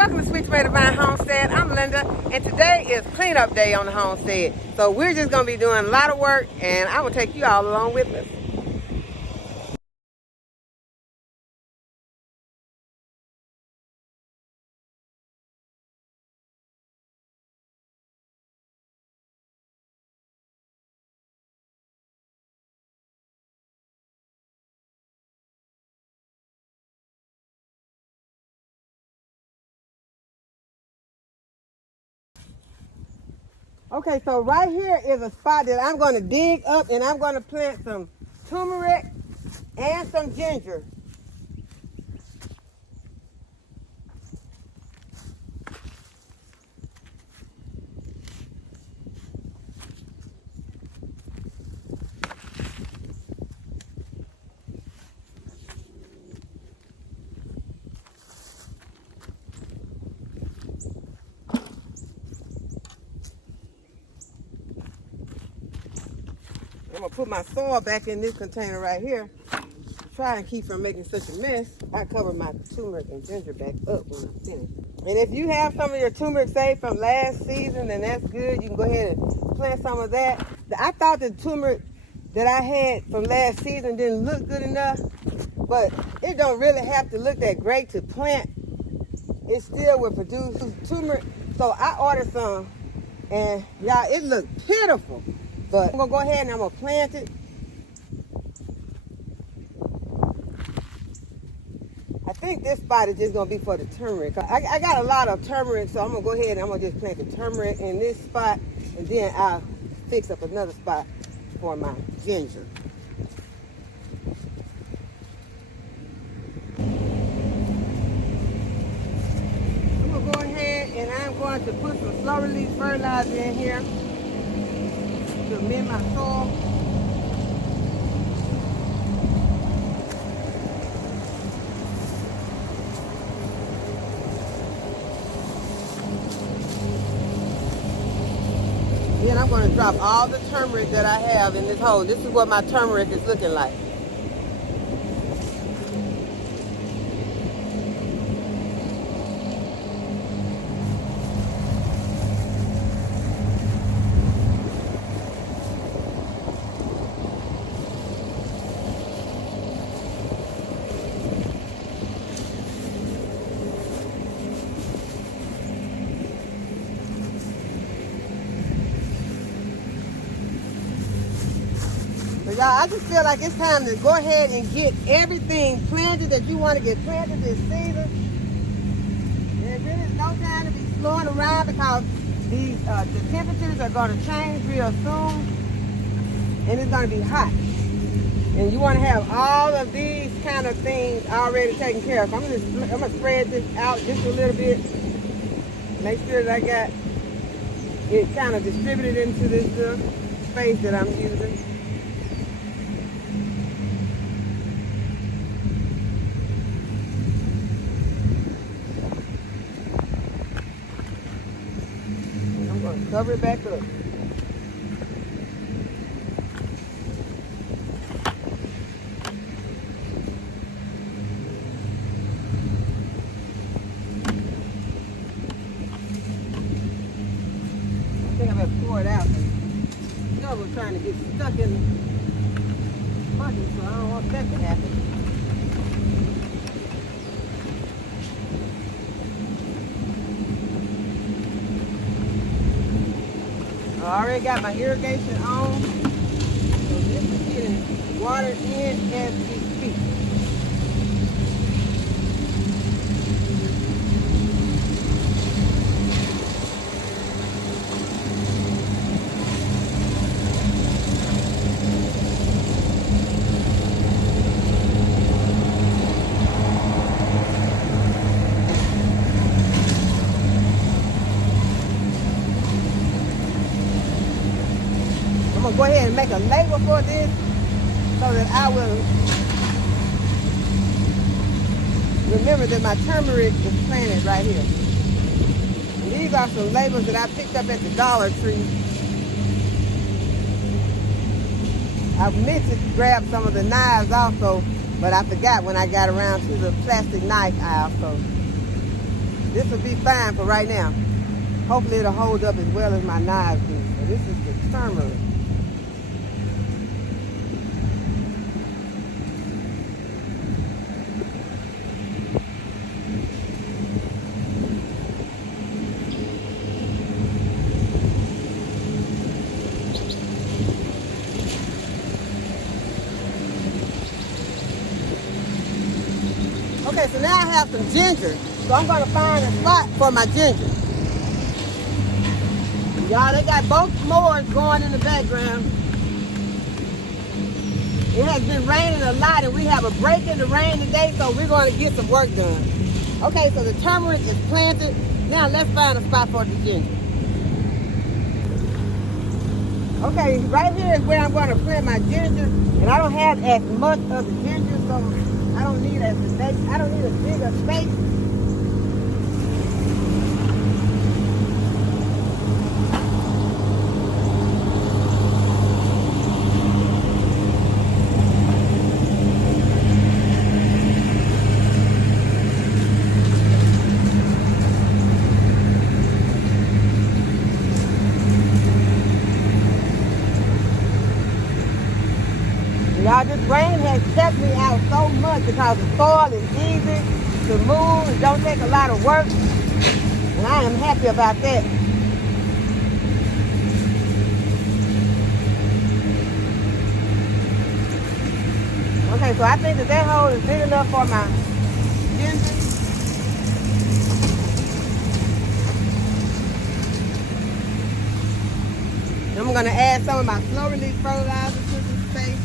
welcome to Sweet Tomato Vine Homestead. I'm Linda, and today is cleanup day on the homestead. So we're just going to be doing a lot of work, and I will take you all along with us. Okay, so right here is a spot that I'm going to dig up, and I'm going to plant some turmeric and some ginger. I'm going to put my soil back in this container right here. Try and keep from making such a mess. I cover my turmeric and ginger back up when I'm finished. And if you have some of your turmeric saved from last season, then that's good. You can go ahead and plant some of that. I thought the turmeric that I had from last season didn't look good enough, but it don't really have to look that great to plant. It still will produce turmeric. So I ordered some, and y'all, it looked pitiful. But I'm gonna go ahead and I'm gonna plant it. I think this spot is just gonna be for the turmeric. I got a lot of turmeric, so I'm gonna go ahead and I'm gonna just plant the turmeric in this spot, and then I'll fix up another spot for my ginger. I'm gonna go ahead and I'm going to put some slow release fertilizer in here to amend my soil. Then I'm going to drop all the turmeric that I have in this hole. This is what my turmeric is looking like. Y'all, I just feel like it's time to go ahead and get everything planted that you want to get planted this season. There really is no time to be slowing around because the temperatures are going to change real soon, and it's going to be hot. And you want to have all of these kind of things already taken care of. So I'm going to spread this out just a little bit. Make sure that I got it kind of distributed into this space that I'm using. Cover it back up. I think I better pour it out. You know we're trying to get stuck in the bucket, so I don't want that to happen. I already got my irrigation on, so this is getting watered in as we speak. I'm going to go ahead and make a label for this so that I will remember that my turmeric is planted right here. And these are some labels that I picked up at the Dollar Tree. I meant to grab some of the knives also, but I forgot when I got around to the plastic knife aisle. So this will be fine for right now. Hopefully it'll hold up as well as my knives do. So this is the turmeric. Okay, so now I have some ginger. So I'm gonna find a spot for my ginger. Y'all, they got both mowers going in the background. It has been raining a lot and we have a break in the rain today, so we're gonna get some work done. Okay, so the turmeric is planted. Now let's find a spot for the ginger. Okay, right here is where I'm gonna plant my ginger, and I don't have as much of the ginger, so I don't need a bigger space. Y'all, this rain has kept me out so much because the soil is easy to move. It don't take a lot of work. And I am happy about that. Okay, so I think that hole is big enough for my ginger. I'm going to add some of my slow release fertilizer to this space.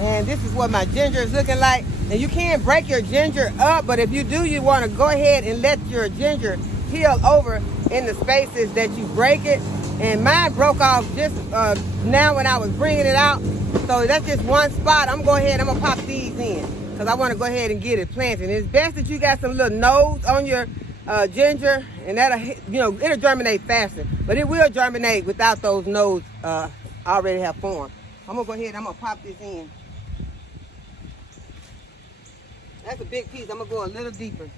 And this is what my ginger is looking like. And you can't break your ginger up, but if you do, you want to go ahead and let your ginger heal over in the spaces that you break it. And mine broke off just now when I was bringing it out. So that's just one spot. I'm going to pop these in because I want to go ahead and get it planted. And it's best that you got some little nodes on your ginger, and it'll germinate faster. But it will germinate without those nodes already have formed. I'm going to go ahead and I'm going to pop this in. That's a big piece. I'm going to go a little deeper.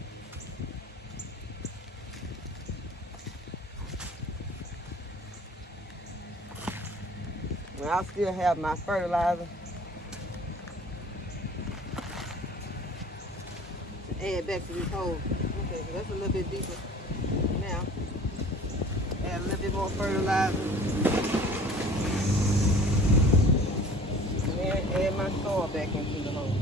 And I'll still have my fertilizer to add back to this hole. Okay, so that's a little bit deeper. Now, add a little bit more fertilizer. And then add my soil back into the hole.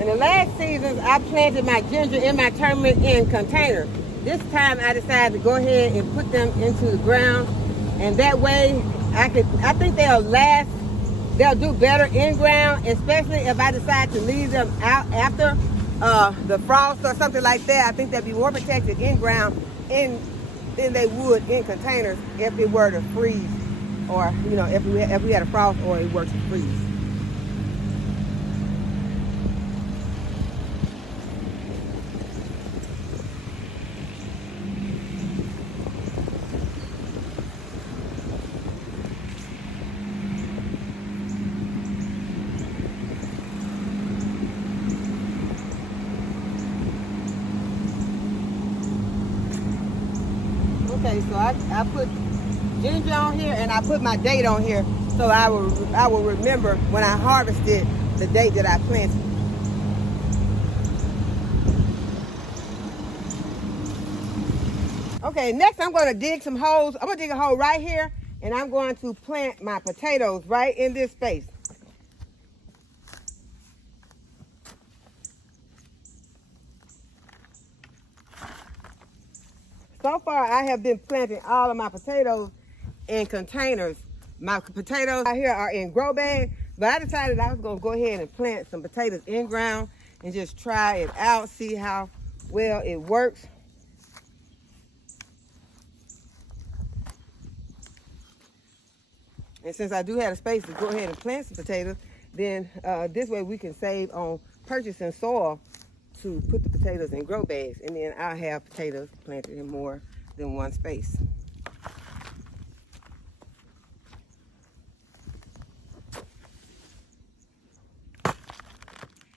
In the last seasons, I planted my ginger and my turmeric in containers. This time I decided to go ahead and put them into the ground, and that way I think they'll last, they'll do better in ground, especially if I decide to leave them out after the frost or something like that. I think they'll be more protected in ground than they would in containers if it were to freeze, or if we had a frost or it were to freeze. Okay, so I put ginger on here and I put my date on here so I will remember when I harvested the date that I planted. Okay, next I'm going to dig some holes. I'm going to dig a hole right here, and I'm going to plant my potatoes right in this space. So far, I have been planting all of my potatoes in containers. My potatoes out here are in grow bags, but I decided I was going to go ahead and plant some potatoes in ground and just try it out, see how well it works. And since I do have a space to go ahead and plant some potatoes, then this way we can save on purchasing soil to put the potatoes in grow bags. And then I'll have potatoes planted in more than one space.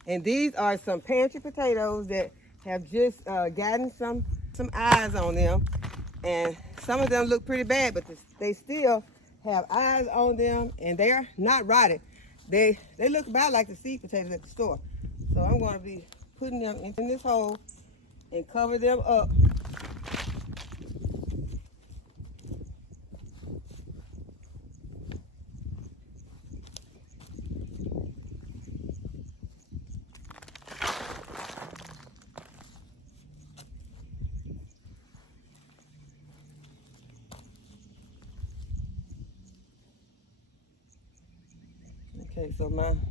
And these are some pantry potatoes that have just gotten some eyes on them. And some of them look pretty bad, but they still have eyes on them, and they're not rotted. They look about like the seed potatoes at the store. So I'm going to be putting them in this hole and cover them up. Okay, so and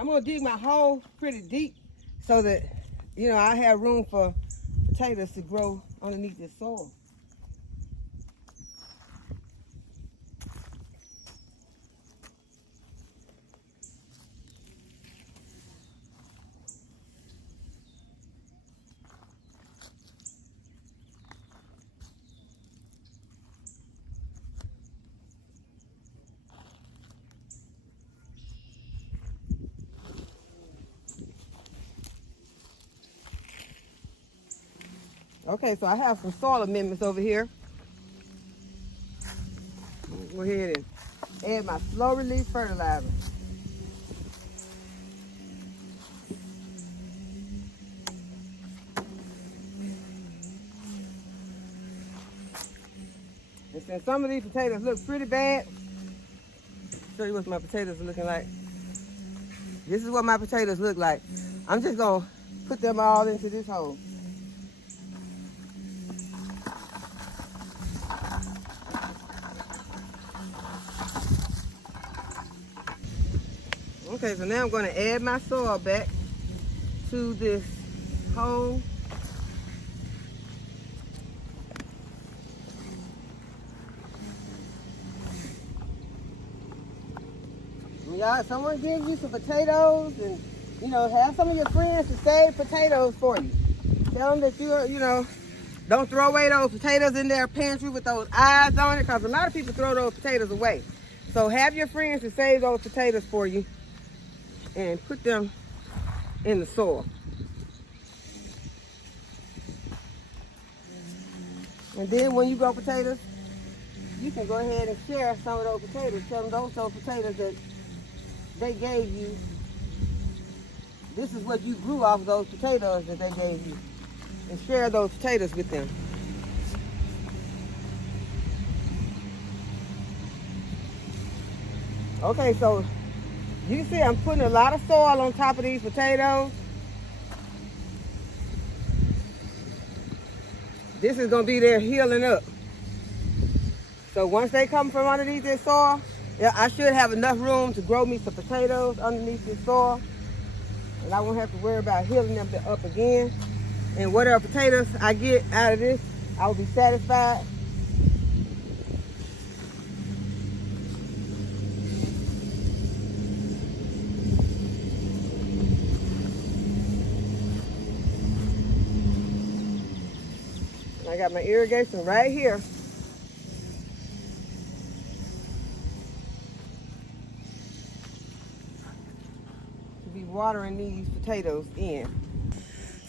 I'm gonna dig my hole pretty deep so that, you know, I have room for potatoes to grow underneath this soil. Okay, so I have some soil amendments over here. Go ahead and add my slow release fertilizer. And since some of these potatoes look pretty bad, I'll show you what my potatoes are looking like. This is what my potatoes look like. I'm just gonna put them all into this hole. Okay, so now I'm going to add my soil back to this hole. Y'all, someone gives you some potatoes, and, you know, have some of your friends to save potatoes for you. Tell them that you know, don't throw away those potatoes in their pantry with those eyes on it, because a lot of people throw those potatoes away. So have your friends to save those potatoes for you and put them in the soil. And then when you grow potatoes, you can go ahead and share some of those potatoes. Tell them those potatoes that they gave you, this is what you grew off of those potatoes that they gave you. And share those potatoes with them. Okay, so you can see I'm putting a lot of soil on top of these potatoes. This is going to be their healing up. So once they come from underneath this soil, yeah, I should have enough room to grow me some potatoes underneath this soil. And I won't have to worry about healing them up again. And whatever potatoes I get out of this, I will be satisfied. I got my irrigation right here. To be watering these potatoes in.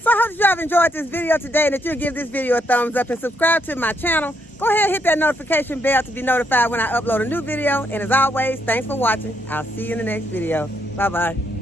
So I hope you have enjoyed this video today and that you'll give this video a thumbs up and subscribe to my channel. Go ahead and hit that notification bell to be notified when I upload a new video. And as always, thanks for watching. I'll see you in the next video. Bye-bye.